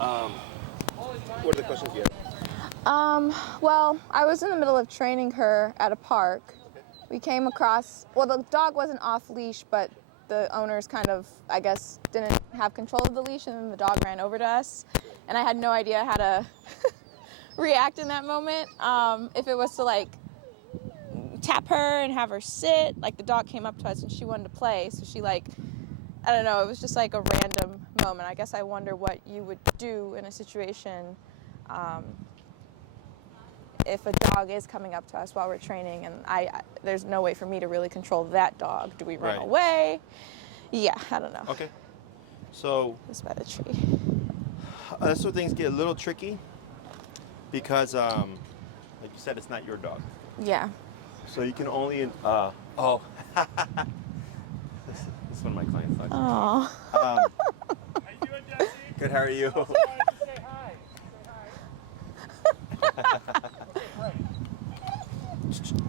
What are the questions you have? Well, I was in the middle of training her at a park. We came across, well, the dog wasn't off leash, but the owners kind of, I guess, didn't have control of the leash, and then the dog ran over to us. And I had no idea how to react in that moment. If it was to, like, tap her and have her sit, like, the dog came up to us and she wanted to play, so she, like, I don't know, it was just like a random moment. I guess I wonder what you would do in a situation if a dog is coming up to us while we're training, and there's no way for me to really control that dog. Do we run away? Yeah, I don't know. Okay. So Just by the tree. That's where things get a little tricky because, like you said, it's not your dog. Yeah. So you can only, this is one of my clients' dogs. Aww. How you doing, Jesse? Good, how are you? Say hi.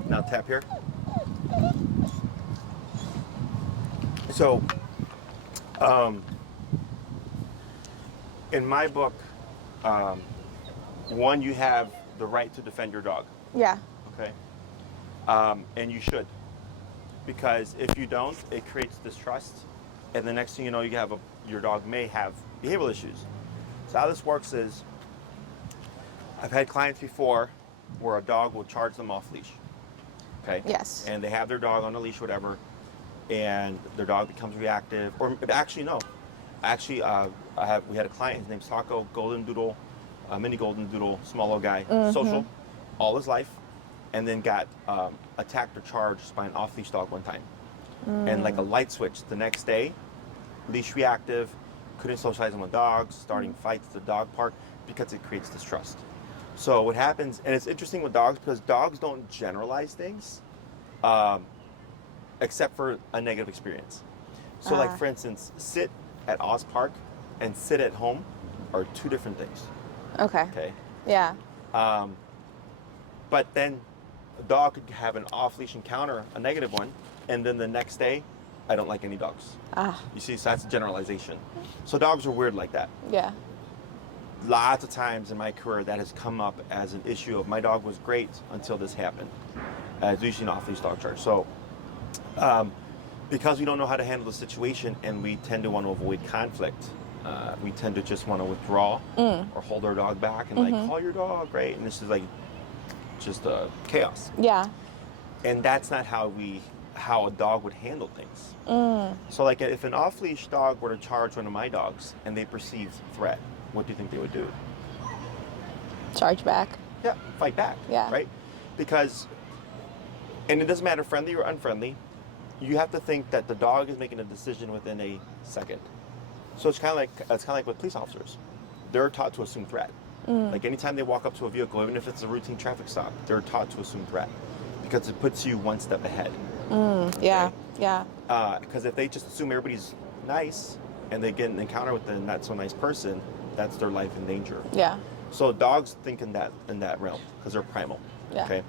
Now tap here. So, in my book, one, you have the right to defend your dog. Yeah. Okay. And you should, because if you don't, it creates distrust, and the next thing you know, your dog may have behavioral issues. So how this works is, I've had clients before where a dog will charge them off leash. Okay. Yes. And they have their dog on a leash, whatever, and their dog becomes reactive. Or actually, no. Actually, we had a client. His name's Taco, golden doodle, mini golden doodle, small little guy, social, all his life, and then got attacked or charged by an off-leash dog one time, and like a light switch. The next day, leash reactive, couldn't socialize with dogs, starting fights at the dog park because it creates distrust. So what happens, and it's interesting with dogs because dogs don't generalize things, except for a negative experience. So like for instance, sit at Oz Park and sit at home are two different things. Okay. Okay. Yeah. But then a dog could have an off-leash encounter, a negative one, and then the next day, I don't like any dogs. You see, so that's a generalization. So dogs are weird like that. Yeah. Lots of times in my career that has come up as an issue of my dog was great until this happened. It's usually an off-leash dog charge. So because we don't know how to handle the situation and we tend to want to avoid conflict, we tend to just want to withdraw or hold our dog back and like, call your dog, right? And this is like just chaos. Yeah. And that's not how a dog would handle things. So like if an off-leash dog were to charge one of my dogs and they perceive threat, what do you think they would do? Charge back. Yeah, fight back. Yeah. Right? Because, and it doesn't matter friendly or unfriendly, you have to think that the dog is making a decision within a second. So it's kind of like with police officers. They're taught to assume threat. Like anytime they walk up to a vehicle, even if it's a routine traffic stop, they're taught to assume threat because it puts you one step ahead. Yeah. Okay? Yeah. Because if they just assume everybody's nice and they get an encounter with a not so nice person, that's their life in danger. Yeah. So dogs think in that realm because they're primal. Yeah. Okay.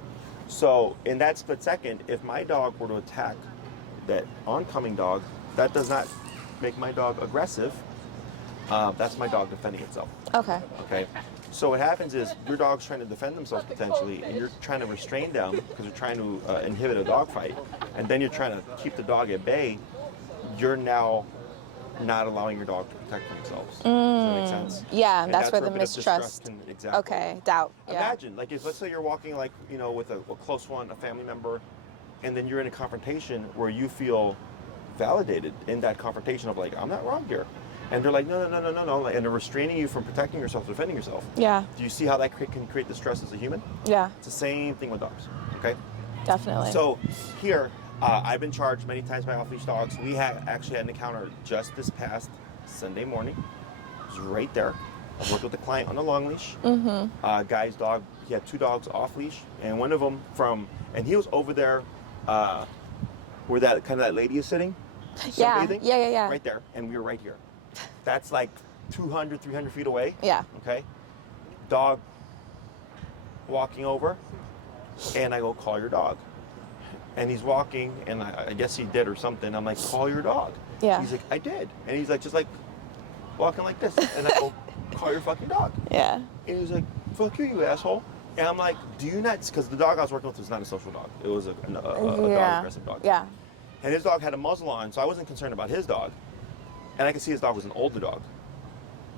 So in that split second, if my dog were to attack that oncoming dog, that does not make my dog aggressive. That's my dog defending itself. Okay. Okay. So what happens is your dog's trying to defend themselves potentially, and you're trying to restrain them because you're trying to inhibit a dog fight, and then you're trying to keep the dog at bay. You're now not allowing your dog to protect themselves. Does that make sense? Yeah, and that's where a the bit of mistrust. distrust exactly. Okay, doubt. Yeah. Imagine, like, if let's say you're walking, like, you know, with a close one, a family member, and then you're in a confrontation where you feel validated in that confrontation of like, I'm not wrong here. And they're like, no, and they're restraining you from protecting yourself, defending yourself. Yeah. Do you see how that can create distress as a human? Yeah. It's the same thing with dogs, okay? Definitely. So here, I've been charged many times by off-leash dogs. We actually had an encounter just this past Sunday morning. It was right there. I worked with a client on a long leash. Guy's dog, he had two dogs off-leash, and one of them and he was over there where that lady is sitting. Yeah. Sunbathing, Yeah. right there, and we were right here. That's like 200, 300 feet away. Yeah. Okay. Dog walking over, and I go, call your dog. And he's walking, and I guess he did or something. I'm like, call your dog. Yeah. He's like, I did. And he's like, just like walking like this. And I go, call your fucking dog. Yeah. And he was like, fuck you, you asshole. And I'm like, do you not, because the dog I was working with was not a social dog. It was a dog, aggressive dog. Yeah. And his dog had a muzzle on, so I wasn't concerned about his dog. And I could see his dog was an older dog.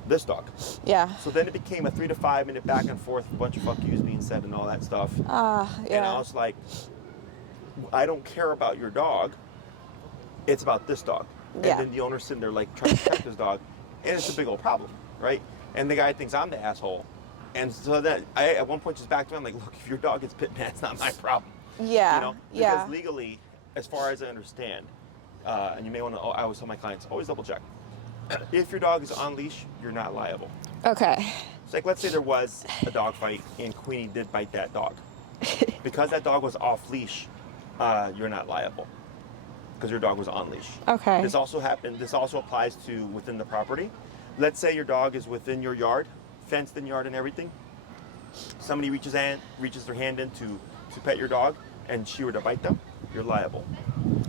This dog. Yeah. So then it became a 3 to 5 minute back and forth, a bunch of fuck yous being said and all that stuff. Yeah. And I was like, I don't care about your dog. It's about this dog. And Yeah. then the owner's sitting there like trying to protect his dog. And it's a big old problem, right? And the guy thinks I'm the asshole. And so that I at one point just backed him. I'm like, look, if your dog gets bit, man, it's not my problem. Yeah. You know? Because legally, as far as I understand, and you may want to, I always tell my clients, always double check. If your dog is on leash, you're not liable. Okay. It's like, let's say there was a dog fight and Queenie did bite that dog. Because that dog was off leash, you're not liable. Because your dog was on leash. Okay. This also applies to within the property. Let's say your dog is within your yard, fenced in yard and everything. Somebody reaches their hand in to pet your dog and she were to bite them, you're liable.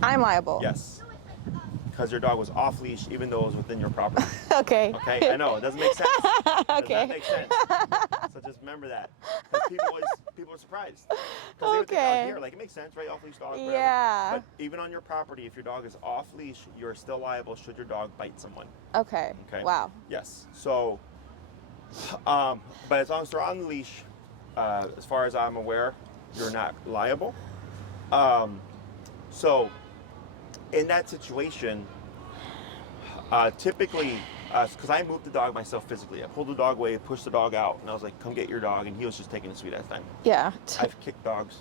I'm liable. Yes. Because your dog was off leash even though it was within your property. Okay. Okay, I know, it doesn't make sense. It does Okay. not make sense. So just remember that. Because people are surprised. Because they would think Okay. out here, like, it makes sense, right? Off leash dog, whatever. Yeah. But even on your property, if your dog is off leash, you're still liable should your dog bite someone. Okay. Okay. Wow. Yes. So, but as long as they're on the leash, as far as I'm aware, you're not liable. So, in that situation, typically, because I moved the dog myself physically, I pulled the dog away, pushed the dog out, and I was like, "Come get your dog," and he was just taking a sweet ass time. Yeah. I've kicked dogs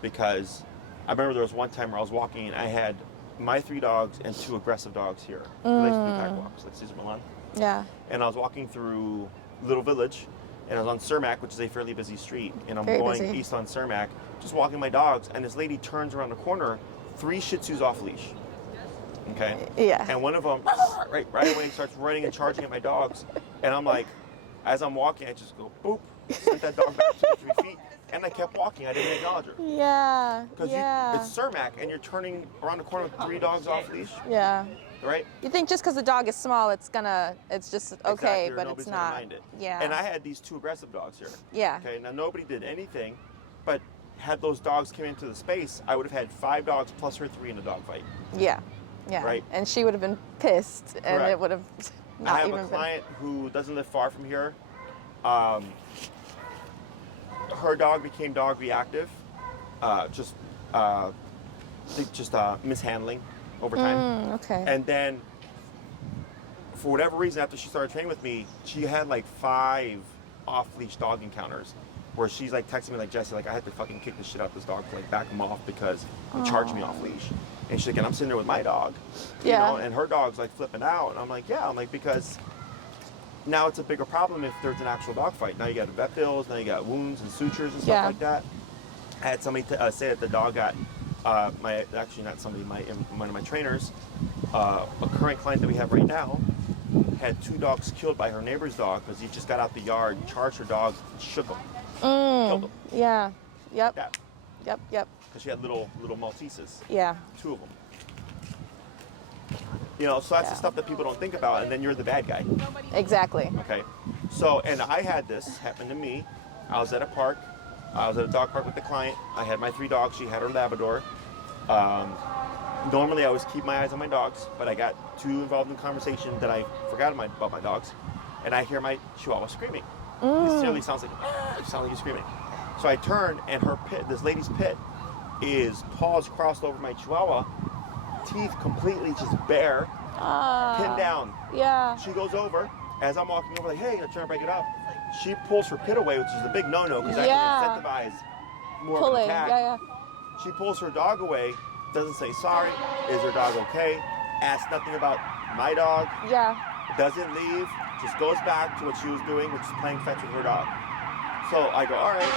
because I remember there was one time where I was walking and I had my 3 dogs and 2 aggressive dogs here. They used to do pack walks, like Cesar Milan. Yeah. And I was walking through Little Village, and I was on Cermak, which is a fairly busy street, and I'm Very going busy. east on Cermak, just walking my dogs, and this lady turns around the corner, 3 Shih Tzus off leash. Okay? Yeah. And one of them, right away, starts running and charging at my dogs, and I'm like, as I'm walking, I just go, boop, sent that dog back 2 to 3 feet, and I kept walking. I didn't acknowledge her. Yeah. Because Yeah. it's Cermak, and you're turning around the corner with 3 dogs off leash, Yeah. right? You think just because the dog is small, it's just okay, Exactly, or but nobody's it's gonna not. mind it. Yeah. And I had these 2 aggressive dogs here. Yeah. Okay, now nobody did anything, but had those dogs come into the space, I would have had 5 dogs plus her 3 in a dog fight. Yeah. Yeah. Right. And she would have been pissed, and Correct. it would have not I have even a been. client who doesn't live far from here. Her dog became dog reactive, just mishandling over time. Okay. And then, for whatever reason, after she started training with me, she had like 5 off-leash dog encounters where she's like texting me like, Jesse, like I had to fucking kick the shit out of this dog to like back him off because he charged me off-leash. And she's like, and I'm sitting there with my dog, you Yeah. know, and her dog's like flipping out. And I'm like, yeah, I'm like, because now it's a bigger problem if there's an actual dog fight. Now you got vet bills, now you got wounds and sutures and stuff Yeah. like that. I had somebody say that the dog got, one of my trainers, a current client that we have right now, had 2 dogs killed by her neighbor's dog because he just got out the yard, charged her dog, shook him, killed him. Yeah. Yep. Yeah, Yep. because she had little Malteses, Yeah. 2 of them. You know, so that's Yeah. the stuff that people don't think about, and then you're the bad guy. Exactly. Okay, so, and I had this happen to me. I was at a park. I was at a dog park with the client. I had my 3 dogs. She had her Labrador. Normally, I always keep my eyes on my dogs, but I got too involved in conversation that I forgot about my dogs. And I hear my Chihuahua screaming. It silly sounds like, it sounds like he's screaming. So I turn, and her pit, this lady's pit, is paws crossed over my Chihuahua, teeth completely just bare, pinned down. Yeah. She goes over, as I'm walking over, like, hey, I'm trying to break it up. She pulls her pit away, which is a big no-no, because that Yeah. can incentivize more of Pulling. an attack. Yeah. She pulls her dog away, doesn't say sorry, is her dog okay, asks nothing about my dog, Yeah. doesn't leave, just goes back to what she was doing, which is playing fetch with her dog. So I go, all right.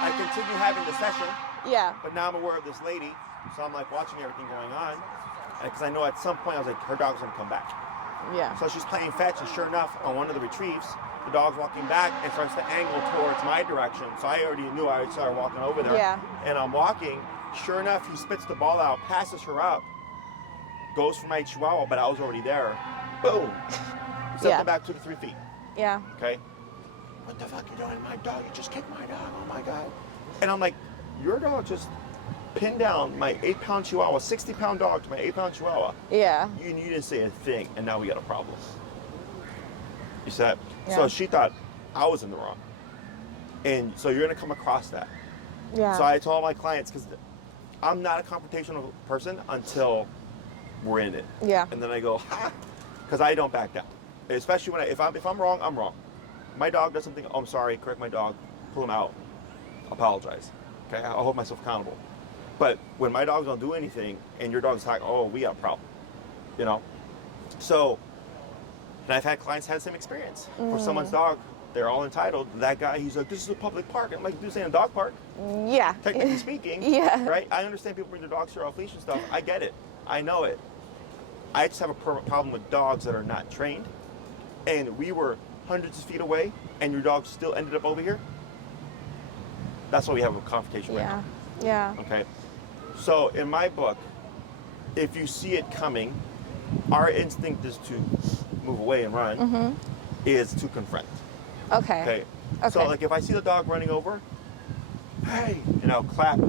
I continue having the session, Yeah. but now I'm aware of this lady, so I'm like watching everything going on, because I know at some point I was like, her dog's gonna come back. Yeah. So she's playing fetch, and sure enough, on one of the retrieves, the dog's walking back and starts to angle towards my direction. So I already knew I started walking over there. Yeah. And I'm walking. Sure enough, he spits the ball out, passes her up, goes for my Chihuahua, but I was already there. Boom. Set them back 2 to 3 feet. Yeah. Okay. What the fuck you doing? My dog, you just kicked my dog. Oh my God. And I'm like, your dog just pinned down my 8-pound Chihuahua, 60-pound dog to my 8-pound Chihuahua. Yeah. You didn't say a thing, and now we got a problem. You said? Yeah. So she thought I was in the wrong. And so you're going to come across that. Yeah. So I told my clients, because I'm not a confrontational person until we're in it. Yeah. And then I go, ha, because I don't back down. Especially when if I'm wrong, I'm wrong. My dog does something, oh, I'm sorry, correct my dog, pull him out, apologize. Okay, I'll hold myself accountable. But when my dogs don't do anything and your dog's like, oh, we got a problem, you know? So, and I've had clients have the same experience. For someone's dog, they're all entitled. That guy, he's like, this is a public park. I'm like, this ain't a dog park. Yeah. Technically speaking, Yeah. right? I understand people bring their dogs here off leash and stuff. I get it. I know it. I just have a problem with dogs that are not trained. And we were hundreds of feet away, and your dog still ended up over here. That's why we have a confrontation right now. Yeah. Okay. So in my book, if you see it coming, our instinct is to move away and run, is to confront. Okay. Okay. So like if I see the dog running over, hey, clap,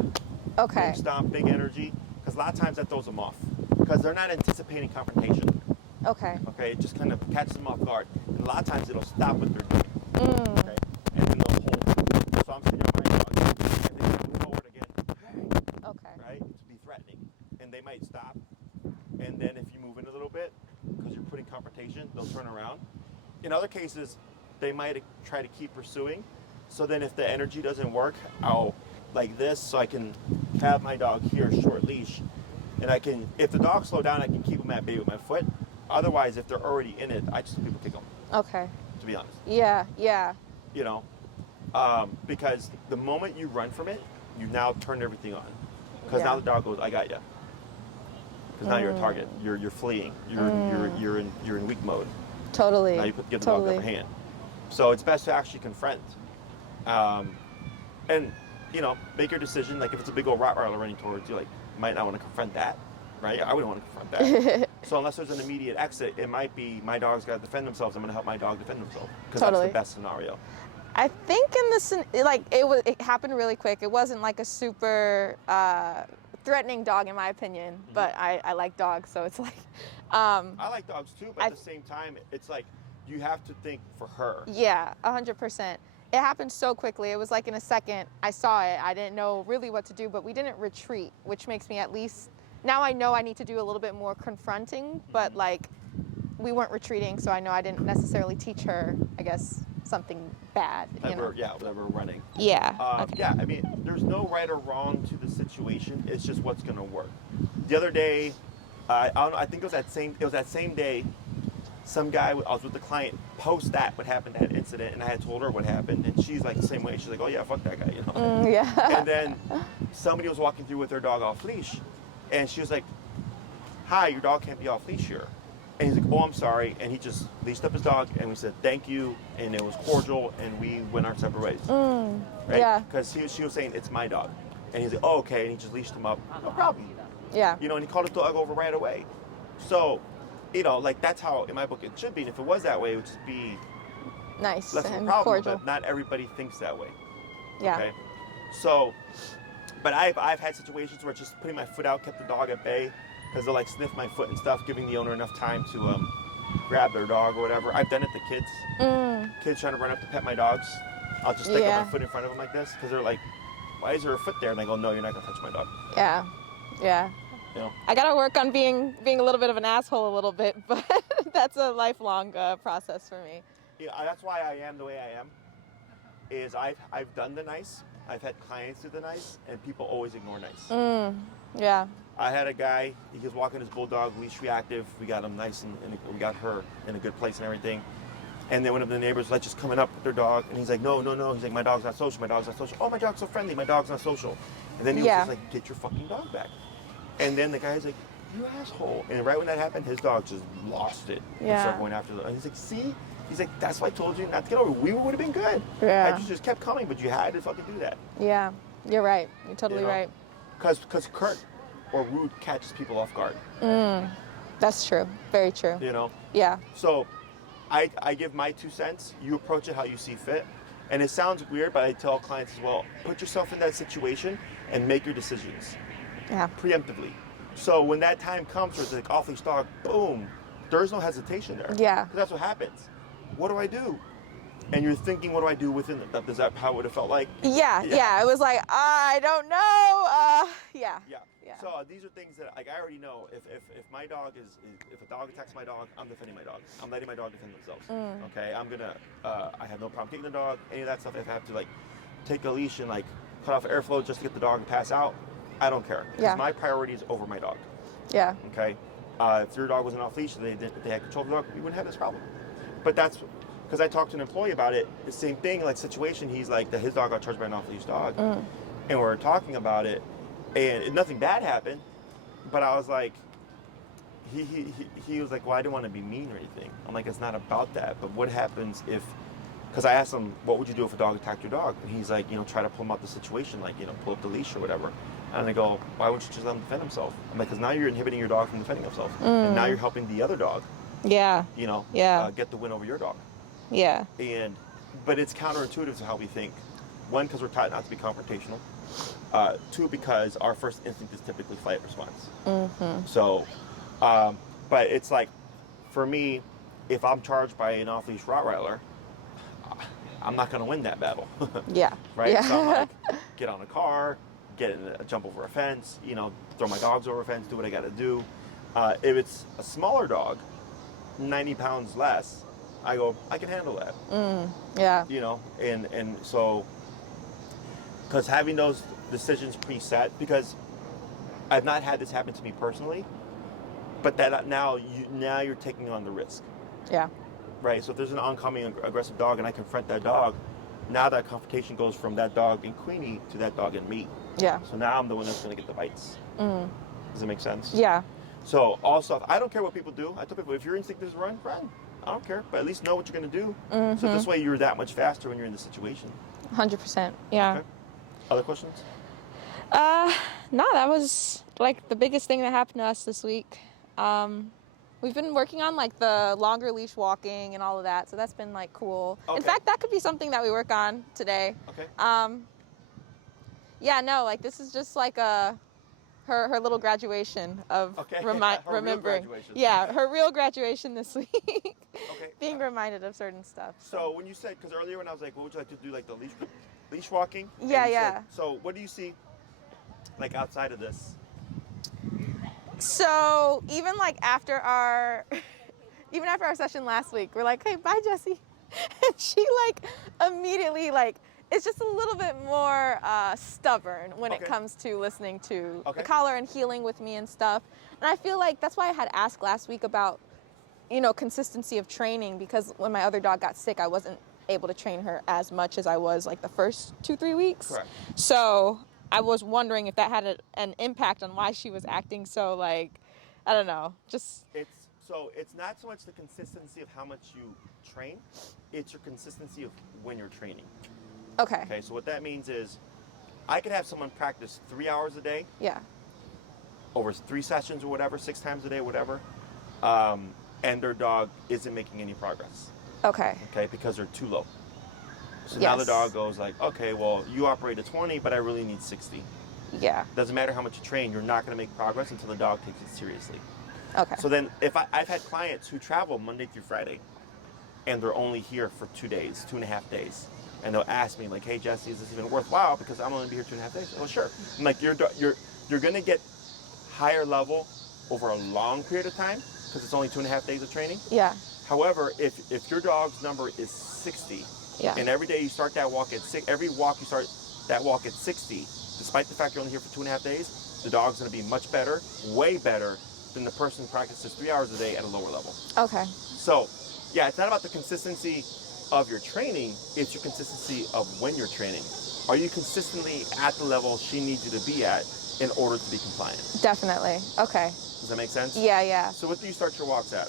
Okay. big stomp, big energy, because a lot of times that throws them off, because they're not anticipating confrontation. Okay. Okay, it just kind of catches them off guard, and a lot of times it'll stop what they're doing. Okay, and then they'll hold. So I'm sitting on my dog, and they move forward again. Hey. Okay. Right, to be threatening, and they might stop, and then if you move in a little bit, because you're putting confrontation, they'll turn around. In other cases, they might try to keep pursuing. So then if the energy doesn't work, I'll like this, so I can have my dog here, short leash, and I can, if the dog slow down, I can keep them at bay with my foot. Otherwise, if they're already in it, I just let people kick them. Okay. To be honest. Yeah. Because the moment you run from it, you now turn everything on. Because Yeah. now the dog goes, I got you. Because now you're a target. You're fleeing. You're in weak mode. Totally. Now you give the dog the upper hand. So it's best to actually confront, and make your decision. Like if it's a big old Rottweiler running towards you, like you might not want to confront that, right? I wouldn't want to confront that. So unless there's an immediate exit, it might be my dog's got to defend themselves. I'm going to help my dog defend themselves because that's the best scenario. I think in this, like it happened really quick. It wasn't like a super threatening dog in my opinion, but I like dogs, so it's like. I like dogs too, but at the same time, it's like you have to think for her. Yeah, 100%. It happened so quickly. It was like in a second. I saw it. I didn't know really what to do, but we didn't retreat, which makes me at least, now I know I need to do a little bit more confronting, but like we weren't retreating, so I know I didn't necessarily teach her, I guess, something bad. That we're running. Yeah. Okay. Yeah, I mean, there's no right or wrong to the situation. It's just what's going to work. The other day, I think it was that same day, some guy, I was with the client, post what happened, that incident, and I had told her what happened, and she's like the same way. She's like, oh yeah, fuck that guy, Yeah. And then somebody was walking through with their dog off leash, and she was like, hi, your dog can't be off leash here. And he's like, oh, I'm sorry, and he just leashed up his dog, and we said thank you, and it was cordial, and we went our separate ways. Right? Yeah. Because she was saying it's my dog, and he's like, oh, okay, and he just leashed him up, no problem. Yeah. And he called the dog over right away. So, like that's how in my book it should be. And if it was that way, it would just be Nice less of a and problem. cordial. But not everybody thinks that way. Yeah. Okay. So, but I've had situations where just putting my foot out kept the dog at bay because they'll like sniff my foot and stuff, giving the owner enough time to grab their dog or whatever. I've done it to kids. Kids trying to run up to pet my dogs. I'll just stick up my foot in front of them like this because they're like, why is there a foot there? And I go, no, you're not gonna touch my dog. Yeah. Yeah. I gotta work on being a little bit of an asshole a little bit, but that's a lifelong process for me. Yeah, that's why I am the way I am. Is I've done the nice. I've had clients do the nice, and people always ignore nice. Yeah. I had a guy. He was walking his bulldog, leash reactive. We got him nice and we got her in a good place and everything. And then one of the neighbors like just coming up with their dog, and he's like, no. He's like, my dog's not social. My dog's not social. Oh, my dog's so friendly. My dog's not social. And then he was just like, get your fucking dog back. And then the guy's like, you asshole. And right when that happened, his dog just lost it. And started going after them. And he's like, see? He's like, that's why I told you not to get over. We would have been good. Yeah. I just kept coming, but you had to fucking do that. Yeah. You're right. You're totally right. Because curt or rude catches people off guard. That's true. Very true. You know? Yeah. So I give my 2 cents. You approach it how you see fit. And it sounds weird, but I tell clients as well, put yourself in that situation and make your decisions Yeah. preemptively. So when that time comes where it's like off-leash dog, boom, there's no hesitation there. Yeah. Because that's what happens. What do I do? And you're thinking, what do I do within it? Is that how it would have felt like? Yeah. It was like, I don't know. Yeah. So these are things that like I already know. If my dog if a dog attacks my dog, I'm defending my dog. I'm letting my dog defend themselves. Okay, I'm gonna. I have no problem taking the dog. Any of that stuff. If I have to like take a leash and like cut off airflow just to get the dog to pass out, I don't care. Because my priority is over my dog. Yeah. Okay. If your dog wasn't off leash and they had control of the dog, we wouldn't have this problem. But that's because I talked to an employee about it. The same thing, like situation. He's like that his dog got charged by an off leash dog, and we were talking about it. And nothing bad happened, but I was like, he was like, well, I didn't want to be mean or anything. I'm like, it's not about that. But what happens if, because I asked him, what would you do if a dog attacked your dog? And he's like, try to pull him out the situation, like, pull up the leash or whatever. And I go, why wouldn't you just let him defend himself? I'm like, because now you're inhibiting your dog from defending himself. And now you're helping the other dog, Yeah. get the win over your dog. Yeah. But it's counterintuitive to how we think. One, because we're taught not to be confrontational. 2, because our first instinct is typically fight response. So, but it's like, for me, if I'm charged by an off-leash Rottweiler, I'm not going to win that battle. Yeah. Right? Yeah. So I'm like, get on a car, jump over a fence, throw my dogs over a fence, do what I got to do. If it's a smaller dog, 90 pounds less, I go, I can handle that. Yeah. And so, because having those decisions preset, because I've not had this happen to me personally, but that now you're taking on the risk. Yeah. Right. So if there's an oncoming aggressive dog and I confront that dog, now that confrontation goes from that dog and Queenie to that dog and me. Yeah. So now I'm the one that's going to get the bites. Does that make sense? Yeah. So also, I don't care what people do. I tell people, if your instinct is run. I don't care, but at least know what you're going to do. So this way you're that much faster when you're in the situation. 100%. Yeah. Okay. Other questions? No, that was like the biggest thing that happened to us this week. We've been working on like the longer leash walking and all of that, so that's been like cool. Okay. In fact, that could be something that we work on today. Okay. Yeah, no, like this is just like her little graduation of Her remembering. real graduation. Yeah, her real graduation this week. Okay. Being reminded of certain stuff. So when you said, because earlier when I was like, what would you like to do, like the leash walking? And Yeah, you yeah. said, so what do you see, like outside of this? So even like after our session last week, we're like, hey, bye, Jessie. And she like immediately like, it's just a little bit more stubborn when it comes to listening to the collar and healing with me and stuff. And I feel like that's why I had asked last week about, consistency of training, because when my other dog got sick, I wasn't able to train her as much as I was like the first 2-3 weeks. Correct. So I was wondering if that had an impact on why she was acting so like, I don't know, just... It's not so much the consistency of how much you train, it's your consistency of when you're training. Okay. Okay, so what that means is I could have someone practice 3 hours a day. Yeah. Over 3 sessions or whatever, 6 times a day, whatever, and their dog isn't making any progress. Okay. Okay, because they're too low. So now the dog goes like, okay, well, you operate at 20, but I really need 60. Yeah. Doesn't matter how much you train, you're not going to make progress until the dog takes it seriously. Okay. So then I've had clients who travel Monday through Friday, and they're only here for 2 days, 2.5 days. And they'll ask me like, hey, Jesse, is this even worthwhile? Because I'm only be here 2.5 days. Well, sure. I'm like, you're going to get higher level over a long period of time because it's only 2.5 days of training. Yeah. However, if your dog's number is 60, and every day you start that walk at 6, every walk you start that walk at 60, despite the fact you're only here for 2.5 days, the dog's going to be much better, way better than the person who practices 3 hours a day at a lower level. Okay. So, yeah, it's not about the consistency of your training, it's your consistency of when you're training. Are you consistently at the level she needs you to be at in order to be compliant? Definitely. Okay. Does that make sense? Yeah, yeah. So what do you start your walks at?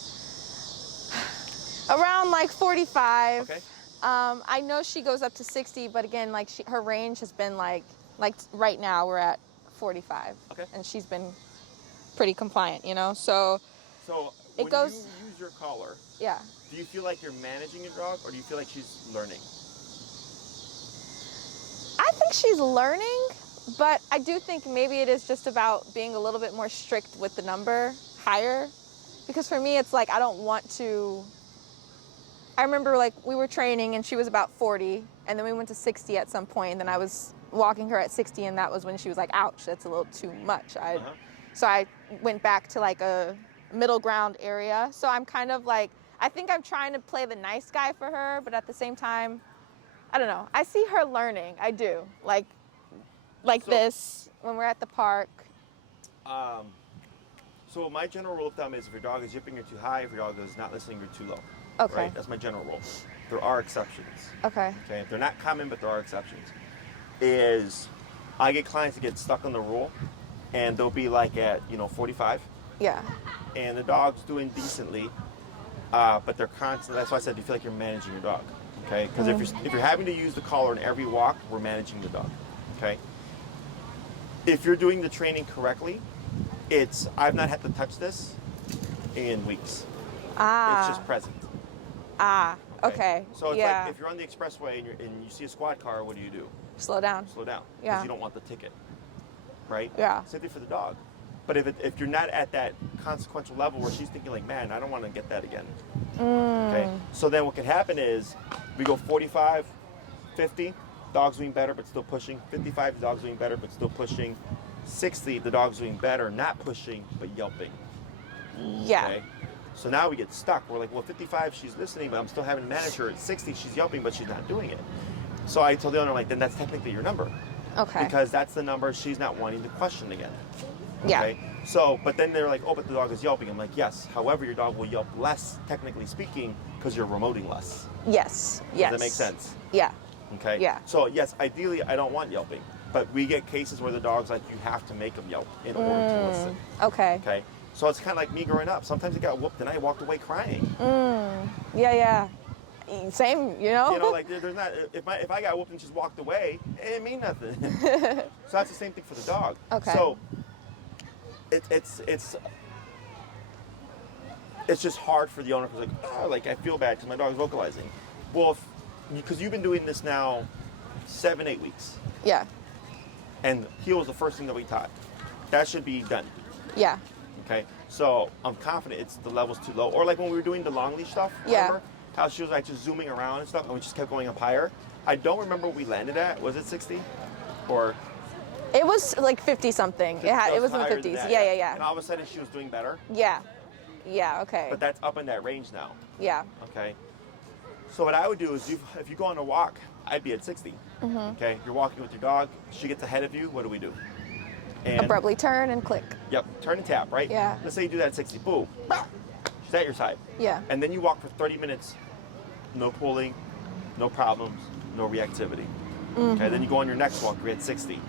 Around like 45. Okay. I know she goes up to 60, but again, like her range has been like right now we're at 45. Okay. And she's been pretty compliant, So So It when goes- you use your collar, Yeah. do you feel like you're managing your dog, or do you feel like she's learning? I think she's learning, but I do think maybe it is just about being a little bit more strict with the number higher. Because for me, it's like I don't want to. I remember like we were training and she was about 40, and then we went to 60 at some point, and then I was walking her at 60, and that was when she was like, ouch, that's a little too much. So I went back to like a middle ground area. So I'm kind of like, I think I'm trying to play the nice guy for her, but at the same time, I don't know. I see her learning. I do. Like So- this when we're at the park. So my general rule of thumb is if your dog is yipping, you're too high. If your dog is not listening, you're too low. Okay. Right? That's my general rule. There are exceptions. Okay. Okay. They're not common, but there are exceptions. Is I get clients that get stuck on the rule, and they'll be like at 45, Yeah. and the dog's doing decently, but they're constantly. That's why I said, do you feel like you're managing your dog? Okay. Because if you're having to use the collar in every walk, we're managing the dog. Okay. If you're doing the training correctly, I've not had to touch this in weeks. It's just present. Okay. So it's yeah. like if you're on the expressway and you see a squad car, what do? Slow down. Slow down. Because Yeah. you don't want the ticket. Right? Yeah. Same thing for the dog. But if you're not at that consequential level where she's thinking like, man, I don't want to get that again. Okay. So then what can happen is we go 45, 50, dog's doing better but still pushing. 55, the dog's doing better but still pushing. 60, the dog's doing better, not pushing but yelping. Yeah. Okay. So now we get stuck. We're like, well, 55, she's listening, but I'm still having to manage her. At 60, she's yelping, but she's not doing it. So I told the owner, like, then that's technically your number. Okay. Because that's the number she's not wanting to question again. Yeah. Okay? So, but then they're like, oh, but the dog is yelping. I'm like, yes. However, your dog will yelp less, technically speaking, because you're remoting less. Yes. Yes. Does that make sense? Yeah. Okay? Yeah. So, yes, ideally, I don't want yelping. But we get cases where the dog's like, you have to make them yelp in order to listen. Okay. Okay? So it's kind of like me growing up. Sometimes I got whooped and I walked away crying. Yeah. Same, You know, like there's not. If I got whooped and just walked away, it didn't mean nothing. So that's the same thing for the dog. Okay. So it's just hard for the owner because like I feel bad because my dog's vocalizing. Well, because you've been doing this now 7-8 weeks, Yeah. and heel was the first thing that we taught. That should be done. Yeah. Okay, so I'm confident it's the level's too low. Or like when we were doing the long leash stuff, Yeah. remember how she was like just zooming around and stuff, and we just kept going up higher. I don't remember what we landed at. Was it 60? Or It was like 50 something. It was in the higher than 50s. that, Yeah. And all of a sudden she was doing better. Yeah. Okay. But that's up in that range now. Yeah. Okay. So what I would do is if you go on a walk, I'd be at 60. Okay. You're walking with your dog. She gets ahead of you. What do? And Abruptly turn and click. Yep. Turn and tap. Right. Yeah. Let's say you do that at 60. Boom. She's at your side. Yeah. And then you walk for 30 minutes, no pulling, no problems, no reactivity. Okay, then you go on your next walk, you're at 60.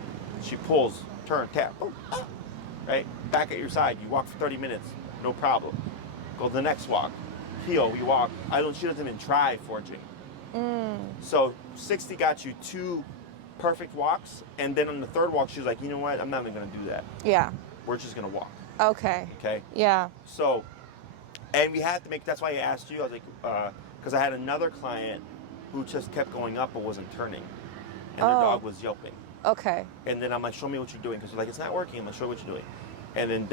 She pulls, turn, tap, boom, right? Back at your side, you walk for 30 minutes, no problem. Go to the next walk, heel, we walk. She doesn't even try foraging. So 60 got you 2 perfect walks, and then on the third walk, she was like, you know what, I'm not even gonna do that. Yeah. We're just gonna walk, Okay. okay? Yeah. So, and we had to make, that's why I asked you, I was like, because I had another client who just kept going up but wasn't turning. And their dog was yelping. Okay. And then I'm like, show me what you're doing. Because they're like, it's not working. I'm like, show me what you're doing. And then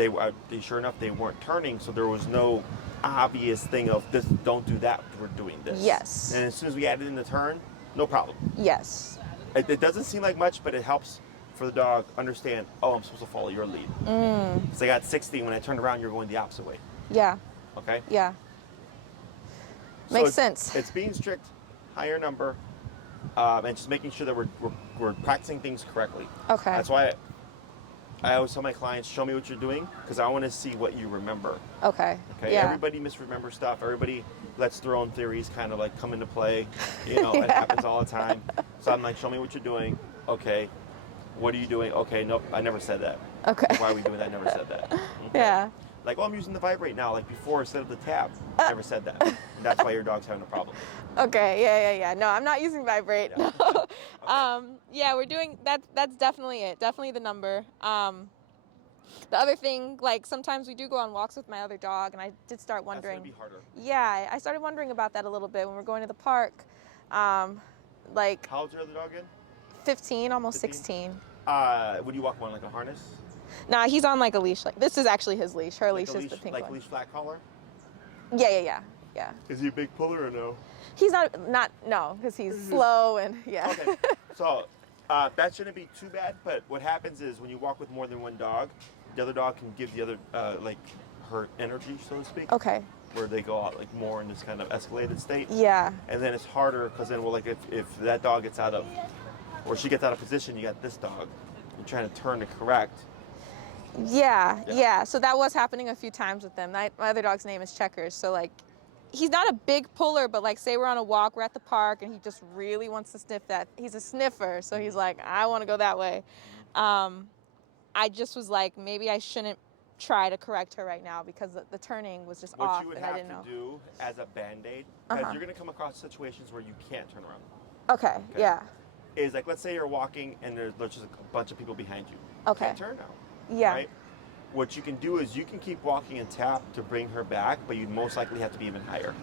they sure enough, they weren't turning. So there was no obvious thing of this, don't do that. We're doing this. Yes. And as soon as we added in the turn, no problem. Yes. It doesn't seem like much, but it helps for the dog understand, oh, I'm supposed to follow your lead. Because I got 60. When I turned around, you're going the opposite way. Yeah. Okay? Yeah. So Makes it's- sense. It's being strict, higher number, and just making sure that we're practicing things correctly. Okay. That's why I always tell my clients, show me what you're doing, because I want to see what you remember. Okay. Okay. Yeah. Everybody misremembers stuff. Everybody lets their own theories kind of like come into play. You know, it happens all the time. So I'm like, show me what you're doing. Okay. What are you doing? Okay. Nope. I never said that. Okay. Why are we doing that? I never said that. Okay. Yeah. Like, oh, I'm using the vibrate now. Like before, instead of the tap. Never said that. And that's why your dog's having a problem. Okay. Yeah. No, I'm not using vibrate. Yeah. Yeah, we're doing that. That's definitely it. Definitely the number. The other thing, like sometimes we do go on walks with my other dog, and I did start That's wondering. gonna be harder. Yeah, I started wondering about that a little bit when we're going to the park. Like How old's your other dog again? 15, almost 15? 16. Would you walk him on like a harness? Nah, he's on like a leash. Like this is actually his leash. Her Like leash a is the pink like one. leash flat collar? Yeah. Is he a big puller or no? He's not no, because he's slow and yeah. Okay. So that shouldn't be too bad, but what happens is when you walk with more than one dog, the other dog can give the other like her energy, so to speak. Okay. Where they go out like more in this kind of escalated state. Yeah. And then it's harder because then, well, like if that dog gets out of, or she gets out of position, you got this dog. You're trying to turn to correct. Yeah. So that was happening a few times with them. My other dog's name is Checkers. So like, he's not a big puller, but like say we're on a walk, we're at the park, and he just really wants to sniff that. He's a sniffer, so he's like, I want to go that way. I just was like, maybe I shouldn't try to correct her right now because the turning was just What off, you would and I have didn't to know. do as a band-aid, because you're going to come across situations where you can't turn around. Okay. Yeah. Is like, let's say you're walking and there's just a bunch of people behind you. Okay. Can't turn now. Yeah. Right? What you can do is you can keep walking and tap to bring her back, but you'd most likely have to be even higher.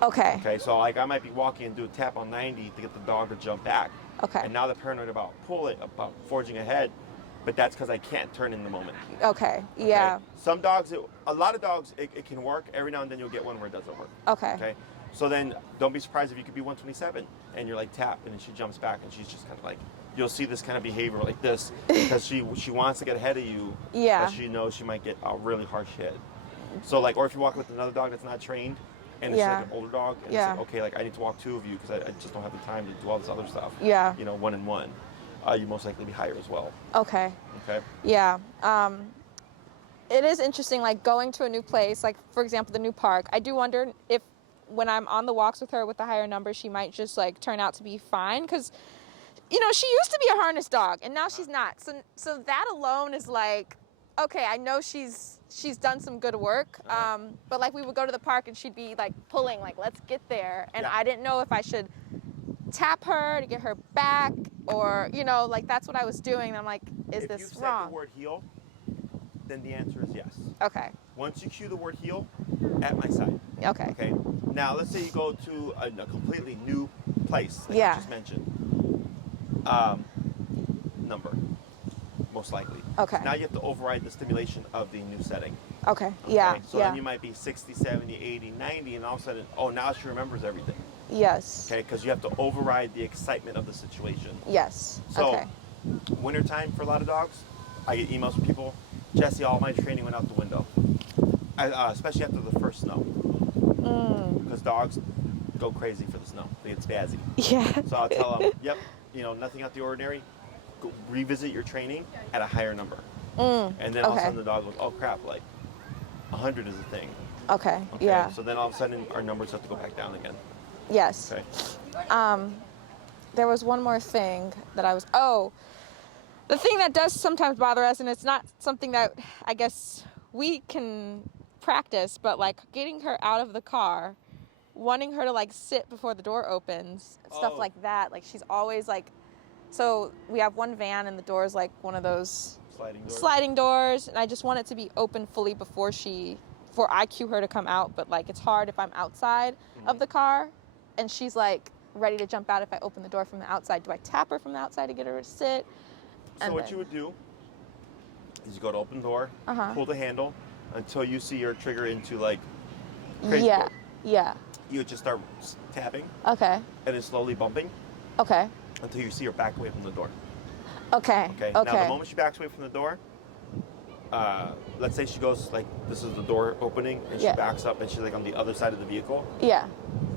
Okay. Okay, so like I might be walking and do a tap on 90 to get the dog to jump back. Okay. And now they're paranoid about forging ahead, but that's because I can't turn in the moment. Okay. Yeah. Okay? Some dogs, a lot of dogs, it can work. Every now and then you'll get one where it doesn't work. Okay. Okay. So then don't be surprised if you could be 127 and you're like tap and then she jumps back and she's just kind of like, you'll see this kind of behavior like this because she wants to get ahead of you. Yeah. But she knows she might get a really harsh hit. So like, or if you walk with another dog that's not trained and it's like an older dog and it's like, okay, like I need to walk two of you because I just don't have the time to do all this other stuff. Yeah. You know, one and one. You most likely be higher as well. Okay. Okay. Yeah. It is interesting, like going to a new place, like for example, the new park. I do wonder if when I'm on the walks with her with the higher numbers, she might just like turn out to be fine because, you know, she used to be a harness dog and now she's not. So that alone is like, okay, I know she's done some good work. But like we would go to the park and she'd be like pulling, like let's get there, and I didn't know if I should tap her to get her back or, you know, like that's what I was doing. And I'm like, is this If you've wrong? said the word heel, then the answer is yes. Okay. Once you cue the word heel, at my side. Okay. Okay. Now let's say you go to a completely new place, like Yeah. you just mentioned. Number, most likely. Okay. Now you have to override the stimulation of the new setting. Okay. Okay? Yeah. So yeah. then you might be 60, 70, 80, 90, and all of a sudden, oh, now she remembers everything. Yes. Okay, because you have to override the excitement of the situation. Yes. So, okay. wintertime for a lot of dogs, I get emails from people, Jesse, all my training went out the window. Especially after the first snow. Because dogs go crazy for the snow. They get spazzy. Yeah. So I'll tell them, yep, you know, nothing out the ordinary. Go revisit your training at a higher number. And then all of a sudden the dog goes, oh crap, like 100 is a thing. Okay. Okay? Yeah. So then all of a sudden our numbers have to go back down again. Yes. Okay. There was one more thing that I was. Oh, the thing that does sometimes bother us, and it's not something that I guess we can practice, but like getting her out of the car, wanting her to like sit before the door opens, stuff like that. Like she's always like, so we have one van and the door is like one of those sliding doors, and I just want it to be open fully before I cue her to come out. But like it's hard if I'm outside of the car and she's like ready to jump out if I open the door from the outside. Do I tap her from the outside to get her to sit? So what you would do is you go to open door, pull the handle until you see her trigger into like crazy mode. Yeah. You would just start tapping Okay. and then slowly bumping Okay. until you see her back away from the door. Okay. Okay. Now the moment she backs away from the door, let's say she goes like, this is the door opening and she backs up and she's like on the other side of the vehicle. Yeah.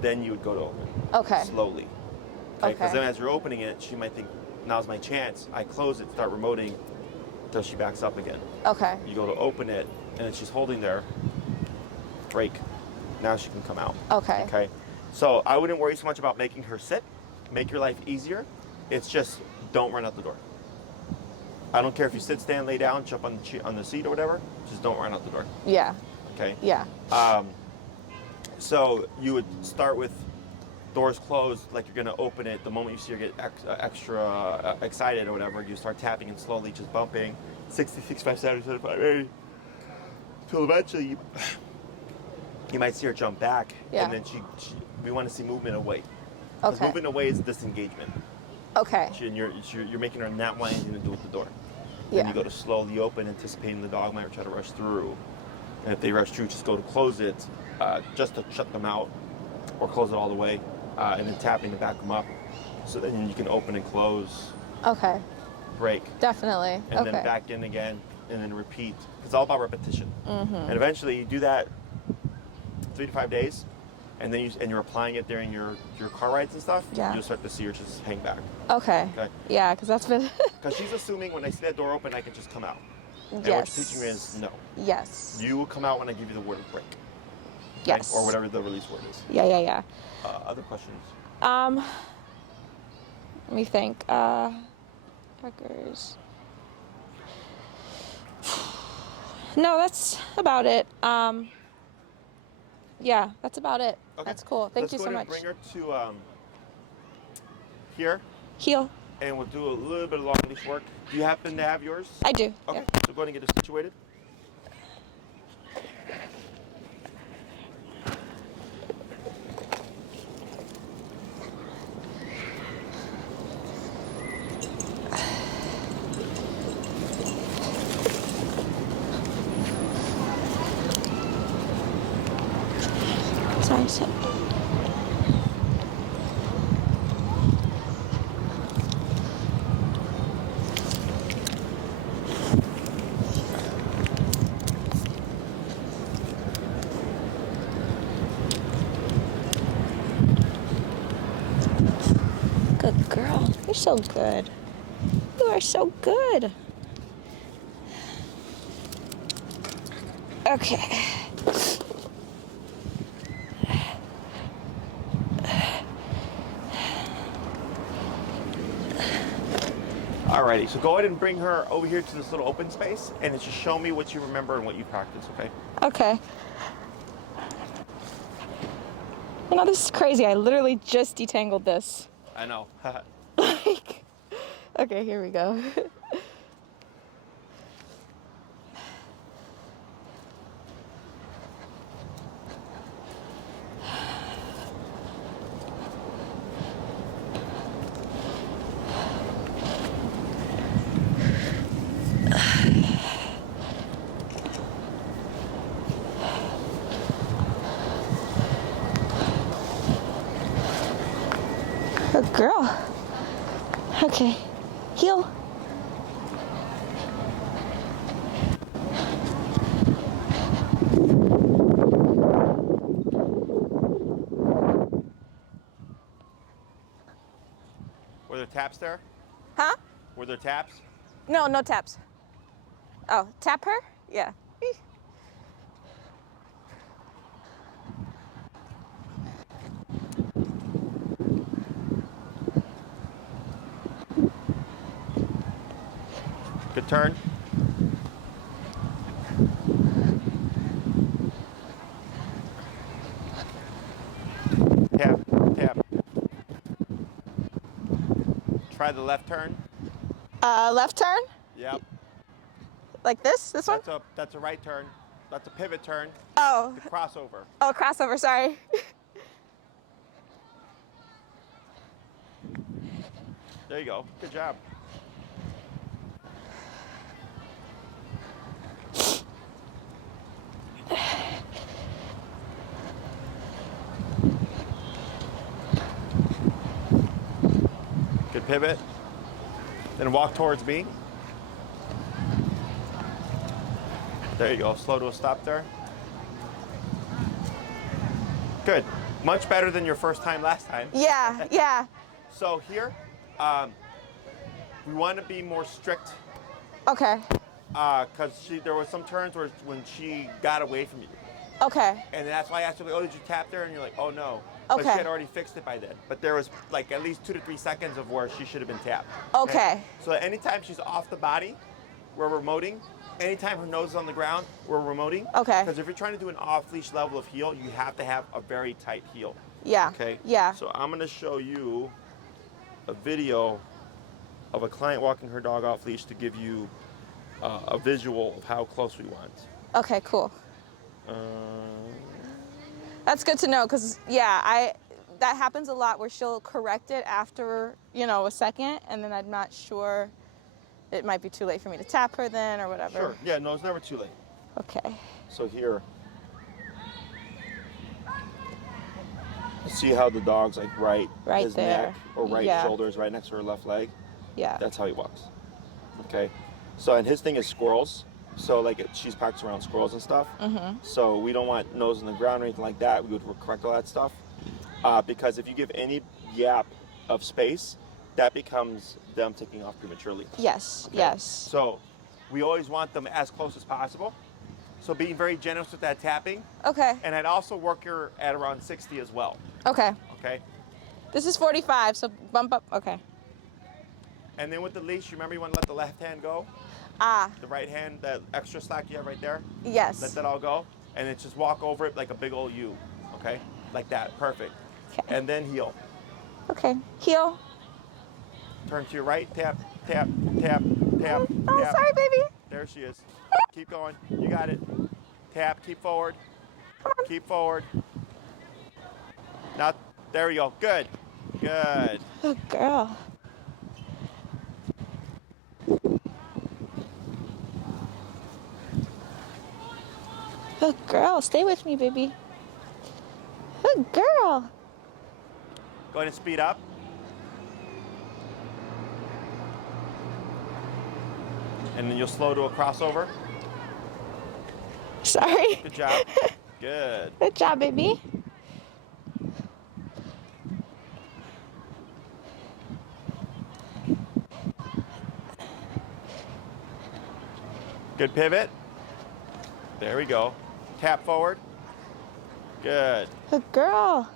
Then you would go to open. Okay. Slowly. Okay. Because then as you're opening it, she might think, now's my chance. I close it, start remoting until she backs up again. Okay. You go to open it and then she's holding there. Break. Now she can come out. Okay. Okay. So I wouldn't worry so much about making her sit. Make your life easier. It's just don't run out the door. I don't care if you sit, stand, lay down, jump on the seat or whatever. Just don't run out the door. Yeah. Okay. Yeah. So you would start with Doors closed, like you're gonna open it. The moment you see her get extra excited or whatever, you start tapping and slowly just bumping 60, 65, 70, 75, 80. Till eventually you might see her jump back. Yeah. And then we want to see movement away. 'Cause Okay. movement away is disengagement. Okay. And you're making her not want anything to do with the door. Yeah. Then you go to slowly open, anticipating the dog might try to rush through. And if they rush through, just go to close it, just to shut them out, or close it all the way, and then tapping to back them up. So then you can open and close, Okay. break, Definitely. and okay. then back in again, and then repeat. It's all about repetition. And eventually you do that 3 to 5 days, and then you're applying it during your car rides and stuff. Yeah. You'll start to see her just hang back. Okay. Okay. Yeah, because that's been. Because she's assuming when I see that door open, I can just come out. And what Yes. you're teaching her is no. Yes. You will come out when I give you the word break. Okay? Yes. Or whatever the release word is. Yeah. Other questions? Let me think. Checkers. No, that's about it. Yeah, that's about it. Okay. That's cool. Thank you so much. Let's go ahead and bring her to here, Heel. and we'll do a little bit of long leash work. Do you happen to have yours? I do. Okay, Yeah. so go ahead and get her situated. Sorry, so. Good girl. You're so good. You are so good. Okay. Alrighty, so go ahead and bring her over here to this little open space, and then just show me what you remember and what you practice, okay? Okay. You know, this is crazy. I literally just detangled this. I know. Like, okay, here we go. Good girl. Okay, heel. Were there taps there? Huh? Were there taps? No, no taps. Oh, tap her? Yeah. Eeh. Good turn. Tap, tap. Try the left turn. Left turn? Yep. Like this? This one? That's a right turn. That's a pivot turn. Oh. The crossover. Oh, crossover, sorry. There you go. Good job. Good pivot. Then walk towards me. There you go. Slow to a stop there. Good. Much better than your first time last time. Yeah, yeah. So here, we want to be more strict Okay, because there were some turns where when she got away from you. okay. And that's why I asked her, like, oh, did you tap there? And you're like, oh, no. But Okay. she had already fixed it by then. But there was like at least 2 to 3 seconds of where she should have been tapped. Okay. So anytime she's off the body, we're remoting. Anytime her nose is on the ground, we're remoting. Okay. Because if you're trying to do an off-leash level of heel, you have to have a very tight heel. Yeah. Okay? Yeah. So I'm going to show you a video of a client walking her dog off leash to give you a visual of how close we want. Okay, cool. Um, That's good to know because, yeah, that happens a lot where she'll correct it after, a second, and then I'm not sure it might be too late for me to tap her then or whatever. Sure. Yeah, no, it's never too late. Okay. So here, see how the dog's like right his there. neck or right Yeah. shoulder is right next to her left leg? Yeah. That's how he walks. Okay. So, and his thing is squirrels. So like she's practiced around squirrels and stuff. Mm-hmm. So we don't want nose in the ground or anything like that. We would correct all that stuff. Because if you give any gap of space, that becomes them taking off prematurely. Yes. Okay? Yes. So we always want them as close as possible. So being very generous with that tapping. Okay. And I'd also work her at around 60 as well. Okay. Okay. This is 45, so bump up. Okay. And then with the leash, remember you want to let the left hand go? Ah. The right hand, that extra slack you have right there? Yes. Let that all go. And then just walk over it like a big old U. Okay? Like that. Perfect. Okay. And then heel. Okay. Heel. Turn to your right. Tap, tap, tap, tap, Oh, tap. sorry, baby. There she is. Keep going. You got it. Tap. Keep forward. Keep forward. Now, there we go. Good. Good. Good girl. Good girl. Stay with me, baby. Good girl. Go ahead and speed up. And then you'll slow to a crossover. Sorry. Good job. Good. Good job, baby. Good pivot. There we go. Tap forward. Good. Good girl.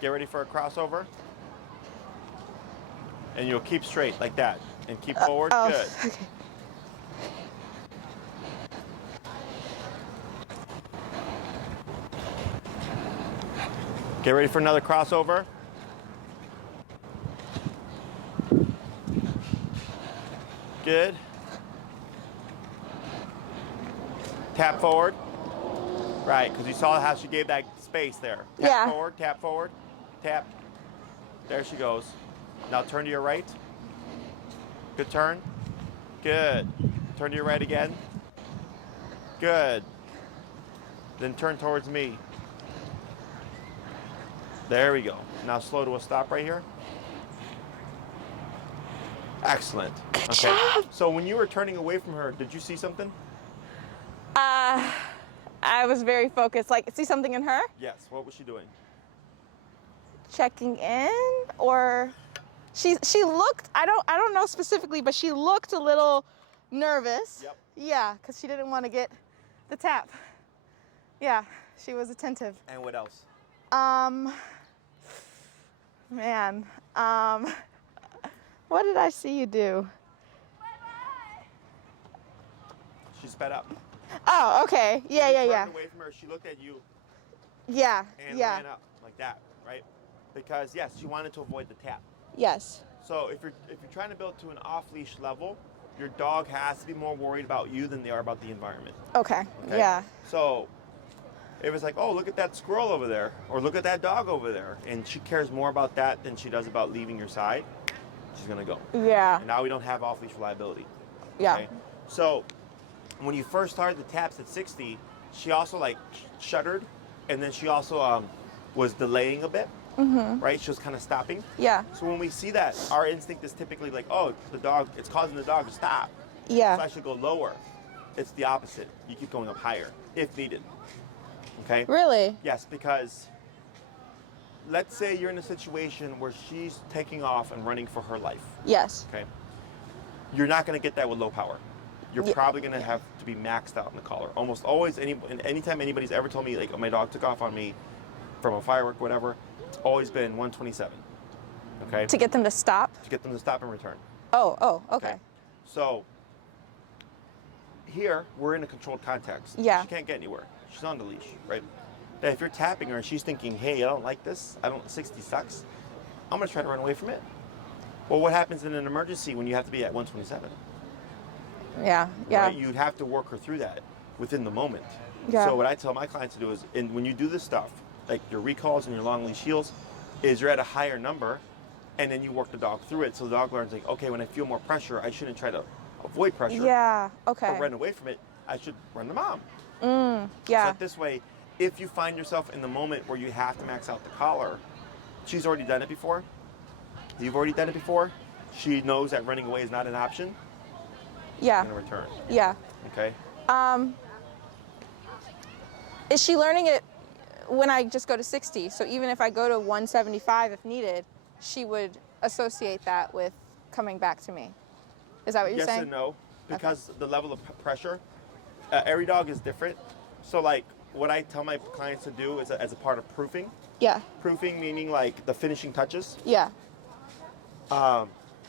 Get ready for a crossover. And you'll keep straight like that. And keep forward. Oh, Good. okay. Get ready for another crossover. Good. Tap forward. Right, because you saw how she gave that space there. Tap Yeah. forward, tap forward, tap. There she goes. Now turn to your right. Good turn. Good. Turn to your right again. Good. Then turn towards me. There we go. Now slow to a stop right here. Excellent. Good Okay. job. So when you were turning away from her, did you see something? I was very focused. Like, see something in her? Yes. What was she doing? Checking in, or she looked. I don't know specifically, but she looked a little nervous. Yep. Yeah, because she didn't want to get the tap. Yeah, she was attentive. And what else? Man, what did I see you do? She sped up. Oh, okay. Yeah, When yeah, you yeah. turned away from her, she looked at you Yeah, and yeah. ran up like that, right? Because yes, she wanted to avoid the tap. Yes. So if you're trying to build to an off-leash level, your dog has to be more worried about you than they are about the environment. Okay. Okay? Yeah. So if it's like, oh, look at that squirrel over there, or look at that dog over there, and she cares more about that than she does about leaving your side, she's gonna go. Yeah. And now we don't have off-leash reliability. Yeah. Okay? So when you first started the taps at 60, she also like shuddered, and then she also was delaying a bit, right? She was kind of stopping. Yeah. So when we see that, our instinct is typically like, oh, the dog, it's causing the dog to stop. Yeah. So I should go lower. It's the opposite. You keep going up higher if needed. Okay? Really? Yes, because let's say you're in a situation where she's taking off and running for her life. Yes. Okay? You're not going to get that with low power. You're Yeah. probably going to have to be maxed out in the collar. Almost always, anytime anybody's ever told me, like, oh, my dog took off on me from a firework, whatever, it's always been 127. Okay? To get them to stop? To get them to stop and return. Oh, okay. So here, we're in a controlled context. Yeah. She can't get anywhere. She's on the leash, right? that if you're tapping her and she's thinking, hey, I don't like this, 60 sucks, I'm gonna try to run away from it. Well, what happens in an emergency when you have to be at 127? Yeah, yeah. Right? You'd have to work her through that within the moment. Yeah. So what I tell my clients to do is, when you do this stuff, like your recalls and your long leash heels, is you're at a higher number, and then you work the dog through it. So the dog learns like, okay, when I feel more pressure, I shouldn't try to avoid pressure. Yeah, okay. Or run away from it. I should run to mom. Yeah. So this way, if you find yourself in the moment where you have to max out the collar, she's already done it before. You've already done it before. She knows that running away is not an option. Yeah. In return. Yeah. Okay. Is she learning it when I just go to 60? So even if I go to 175 if needed, she would associate that with coming back to me. Is that what you're saying? Yes and no, because the level of pressure, every dog is different. So like what I tell my clients to do is as a part of proofing. Yeah. Proofing meaning like the finishing touches. Yeah.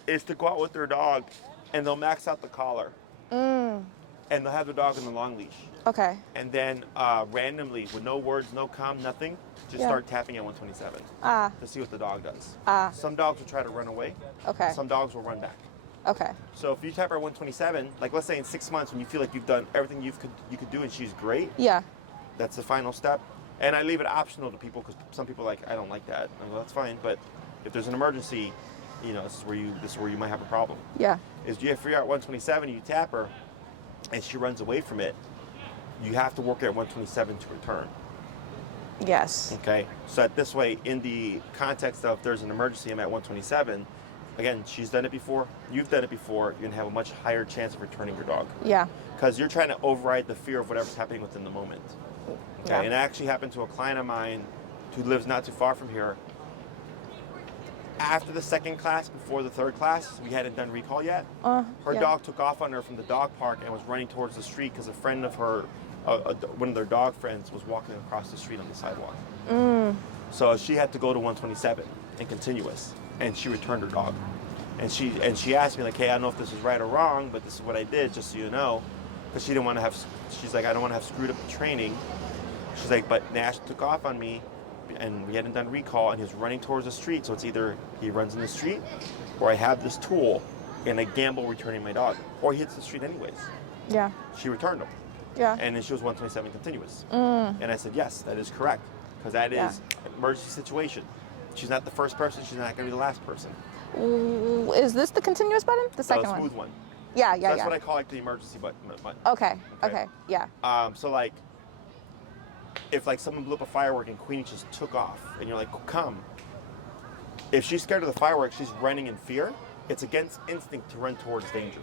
Is to go out with their dog and they'll max out the collar. And they'll have their dog in the long leash. Okay. And then randomly, with no words, no comm, nothing, just start tapping at 127 to see what the dog does. Some dogs will try to run away. Okay. Some dogs will run back. Okay. So if you tap her at 127, like let's say in 6 months when you feel like you've done everything you could do and she's great, Yeah. that's the final step. And I leave it optional to people because some people are like, I don't like that. And well, that's fine, but if there's an emergency, this is where you might have a problem. Yeah. Is if you're at 127 and you tap her and she runs away from it, you have to work at 127 to return. Yes. Okay. So that this way, in the context of there's an emergency, I'm at 127. Again, she's done it before. You've done it before. You're gonna have a much higher chance of returning your dog. Yeah. Because you're trying to override the fear of whatever's happening within the moment. Okay. Yeah. And it actually happened to a client of mine who lives not too far from here. After the second class, before the third class, we hadn't done recall yet. Her yeah. dog took off on her from the dog park and was running towards the street because a friend of her, one of their dog friends, was walking across the street on the sidewalk. So she had to go to 127 and continuous, and she returned her dog. And she asked me like, hey, I don't know if this is right or wrong, but this is what I did, just so you know, because she didn't want to have. She's like, I don't want to have screwed up the training. She's like, but Nash took off on me, and we hadn't done recall, and he was running towards the street. So it's either he runs in the street, or I have this tool, and I gamble returning my dog, or he hits the street anyways. Yeah. She returned him. Yeah. And then she was 127 continuous. And I said, yes, that is correct, because that is an emergency situation. She's not the first person. She's not going to be the last person. Is this the continuous button? The second smooth one. Yeah, So yeah, that's yeah. what I call like the emergency button. Okay. Yeah. So like, if like someone blew up a firework and Queenie just took off, and you're like, come. If she's scared of the fireworks, she's running in fear. It's against instinct to run towards danger.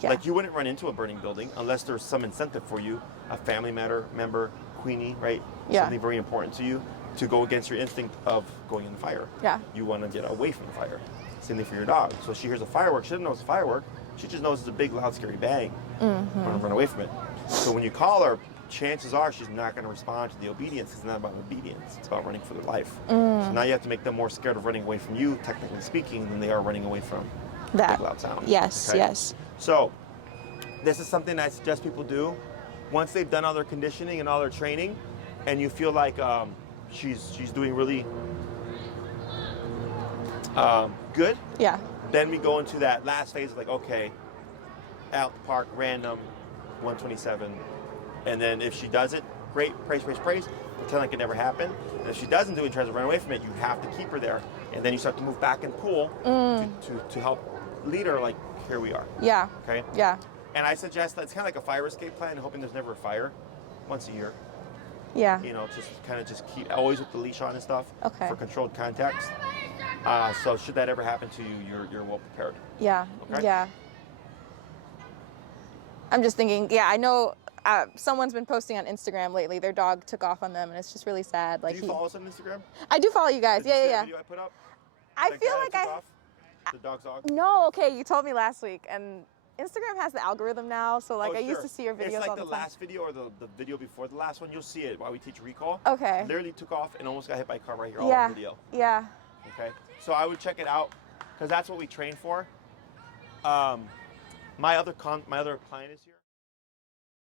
Yeah. Like you wouldn't run into a burning building unless there's some incentive for you, a family member, Queenie, right? Yeah. Something very important to you, to go against your instinct of going in the fire. Yeah. You want to get away from the fire. Same thing for your dog. So she hears a firework. She doesn't know it's a firework. She just knows it's a big, loud, scary bang. Want to run away from it. So when you call her, chances are she's not going to respond to the obedience. It's not about obedience. It's about running for their life. So now you have to make them more scared of running away from you, technically speaking, than they are running away from that big, loud sound. Yes. Okay? Yes. So this is something that I suggest people do once they've done all their conditioning and all their training, and you feel like she's doing really good. Yeah. Then we go into that last phase of like, okay, out the park, random, 127. And then if she does it, great, praise, pretend like it never happened. And if she doesn't do it and tries to run away from it, you have to keep her there. And then you start to move back and pull to help lead her like, here we are. Yeah. Okay? Yeah. And I suggest that it's kind of like a fire escape plan, hoping there's never a fire once a year. Yeah. Just keep always with the leash on and stuff for controlled contacts. So should that ever happen to you, you're well prepared. Yeah. Okay? Yeah. I'm just thinking. Yeah, I know. Someone's been posting on Instagram lately. Their dog took off on them, and it's just really sad. Like, Do you follow us on Instagram? I do follow you guys. Did you see Yeah, the yeah. video I put up? I That feel guy like that took off? The dog's dog? No, okay, you told me last week, and Instagram has the algorithm now, so like I used Sure. to see your videos It's like all the the time. last video or the video before the last one. You'll see it while we teach recall. Okay. Literally took off and almost got hit by a car right here, all Yeah. on video. Yeah. Okay. So I would check it out because that's what we train for. My other client is here.